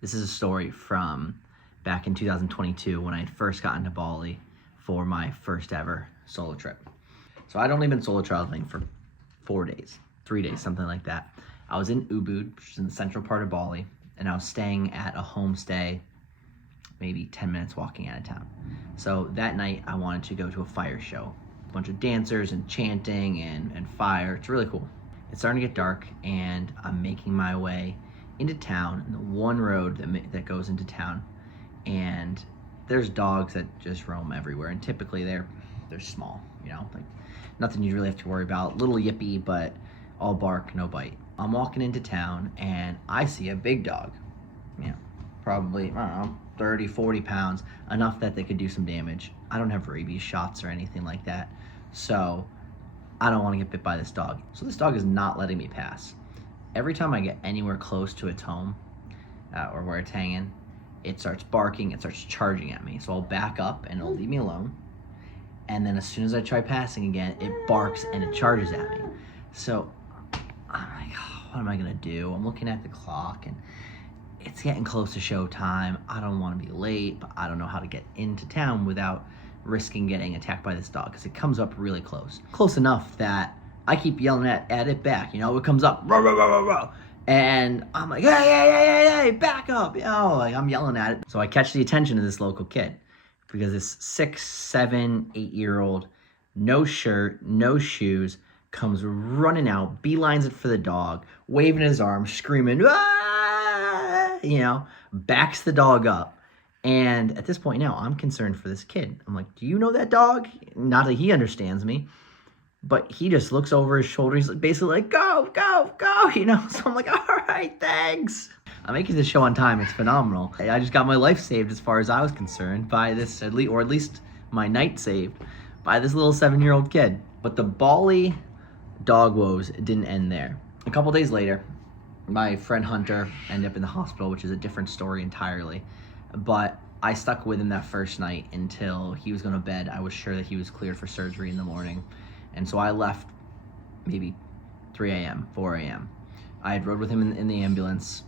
This is a story from back in 2022 when I had first gotten to Bali for my first ever solo trip. So I'd only been solo traveling for 4 days, 3 days, something like that. I was in Ubud, which is in the central part of Bali, and I was staying at a homestay maybe 10 minutes walking out of town. So that night I wanted to go to a fire show. A bunch of dancers and chanting and fire. It's really cool. It's starting to get dark and I'm making my way into town, the one road that goes into town, and there's dogs that just roam everywhere, and typically they're small, like nothing you really have to worry about. Little yippy, but all bark, no bite. I'm walking into town and I see a big dog, probably, I don't know, 30, 40 pounds, enough that they could do some damage. I don't have rabies shots or anything like that, so I don't want to get bit by this dog. So this dog is not letting me pass. Every time I get anywhere close to its home or where it's hanging, it starts barking, it starts charging at me. So I'll back up and it'll leave me alone. And then as soon as I try passing again, it barks and it charges at me. So I'm like, oh, what am I gonna do? I'm looking at the clock and it's getting close to show time. I don't want to be late, but I don't know how to get into town without risking getting attacked by this dog because it comes up really close. Close enough that I keep yelling at it back. It comes up, row, row, row, row, row. And I'm like, hey, back up. Like I'm yelling at it. So I catch the attention of this local kid because this 6, 7, 8-year-old, no shirt, no shoes, comes running out, beelines it for the dog, waving his arms, screaming, backs the dog up. And at this point now, I'm concerned for this kid. I'm like, do you know that dog? Not that he understands me, but he just looks over his shoulder. He's basically like, go, go, go, So I'm like, all right, thanks. I'm making this show on time. It's phenomenal. I just got my life saved as far as I was concerned by this, at least my night saved by this little 7-year-old kid. But the Bali dog woes didn't end there. A couple days later, my friend Hunter ended up in the hospital, which is a different story entirely. But I stuck with him that first night until he was going to bed. I was sure that he was cleared for surgery in the morning. And so I left maybe 3 a.m., 4 a.m. I had rode with him in the ambulance.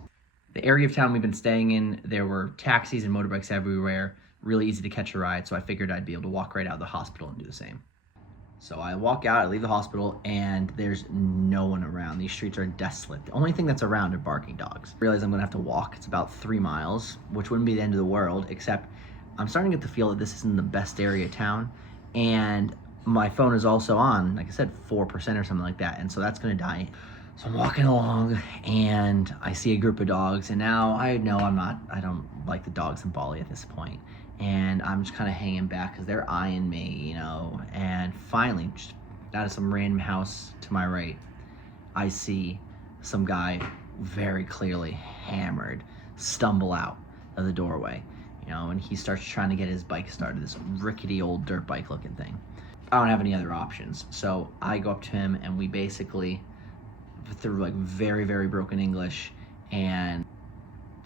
The area of town we've been staying in, there were taxis and motorbikes everywhere, really easy to catch a ride, so I figured I'd be able to walk right out of the hospital and do the same. So I walk out, I leave the hospital, and there's no one around. These streets are desolate. The only thing that's around are barking dogs. I realize I'm gonna have to walk. It's about 3 miles, which wouldn't be the end of the world, except I'm starting to get the feel that this isn't the best area of town, and my phone is also on, like I said, 4% or something like that, and so that's gonna die. So I'm walking along, and I see a group of dogs, and now I know I don't like the dogs in Bali at this point. And I'm just kind of hanging back because they're eyeing me, and finally, just out of some random house to my right, I see some guy very clearly hammered stumble out of the doorway, and he starts trying to get his bike started, this rickety old dirt bike looking thing. I don't have any other options, so I go up to him and we basically, through like very, very broken English and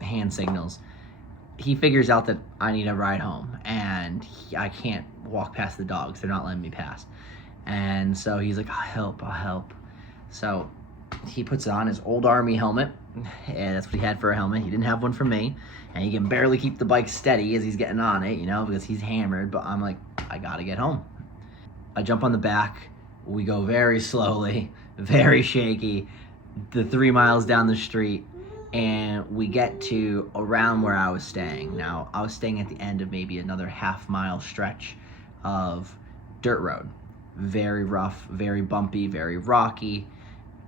hand signals, he figures out that I need a ride home and I can't walk past the dogs. They're not letting me pass. And so he's like, I'll help. So he puts on his old army helmet, and that's what he had for a helmet. He didn't have one for me, and he can barely keep the bike steady as he's getting on it, because he's hammered, but I'm like, I gotta get home. I jump on the back. We go very slowly, very shaky, the 3 miles down the street, and we get to around where I was staying. Now, I was staying at the end of maybe another half-mile stretch of dirt road. Very rough, very bumpy, very rocky.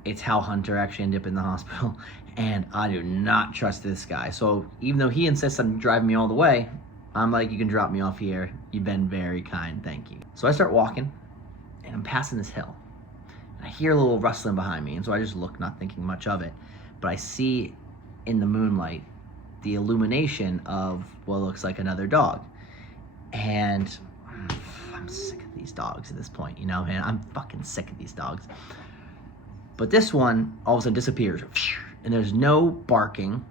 It's how Hunter actually ended up in the hospital, and I do not trust this guy. So even though he insists on driving me all the way, I'm like, you can drop me off here. You've been very kind, thank you. So I start walking, and I'm passing this hill. And I hear a little rustling behind me, and so I just look, not thinking much of it. But I see in the moonlight the illumination of what looks like another dog. And I'm sick of these dogs at this point, and I'm fucking sick of these dogs. But this one all of a sudden disappears, and there's no barking.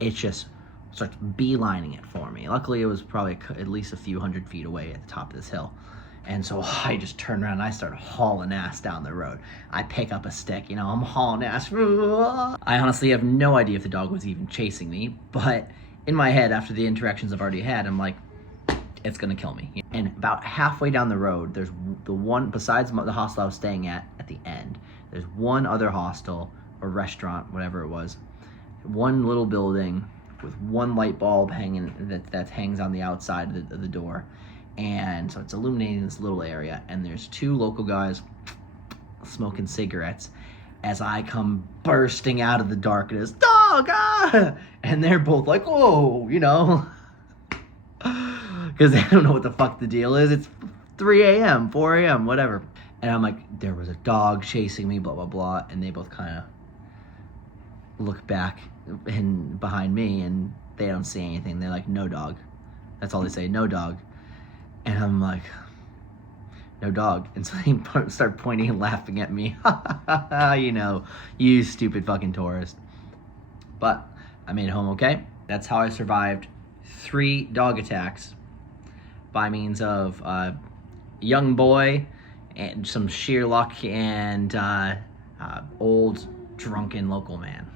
It just starts beelining it for me. Luckily, it was probably at least a few hundred feet away at the top of this hill. And so I just turn around and I start hauling ass down the road. I pick up a stick, I'm hauling ass. I honestly have no idea if the dog was even chasing me, but in my head, after the interactions I've already had, I'm like, it's gonna kill me. And about halfway down the road, there's the one, besides the hostel I was staying at the end, there's one other hostel or restaurant, whatever it was, one little building with one light bulb hanging that hangs on the outside of the door. And so it's illuminating this little area, and there's two local guys smoking cigarettes as I come bursting out of the darkness. Dog! Ah! And they're both like, whoa, because they don't know what the fuck the deal is. It's 3 a.m., 4 a.m., whatever. And I'm like, there was a dog chasing me, blah, blah, blah. And they both kind of look back and behind me, and they don't see anything. They're like, no dog. That's all they say, no dog. And I'm like, no dog. And so they start pointing and laughing at me. You stupid fucking tourist. But I made it home okay. That's how I survived 3 dog attacks by means of a young boy and some sheer luck and old drunken local man.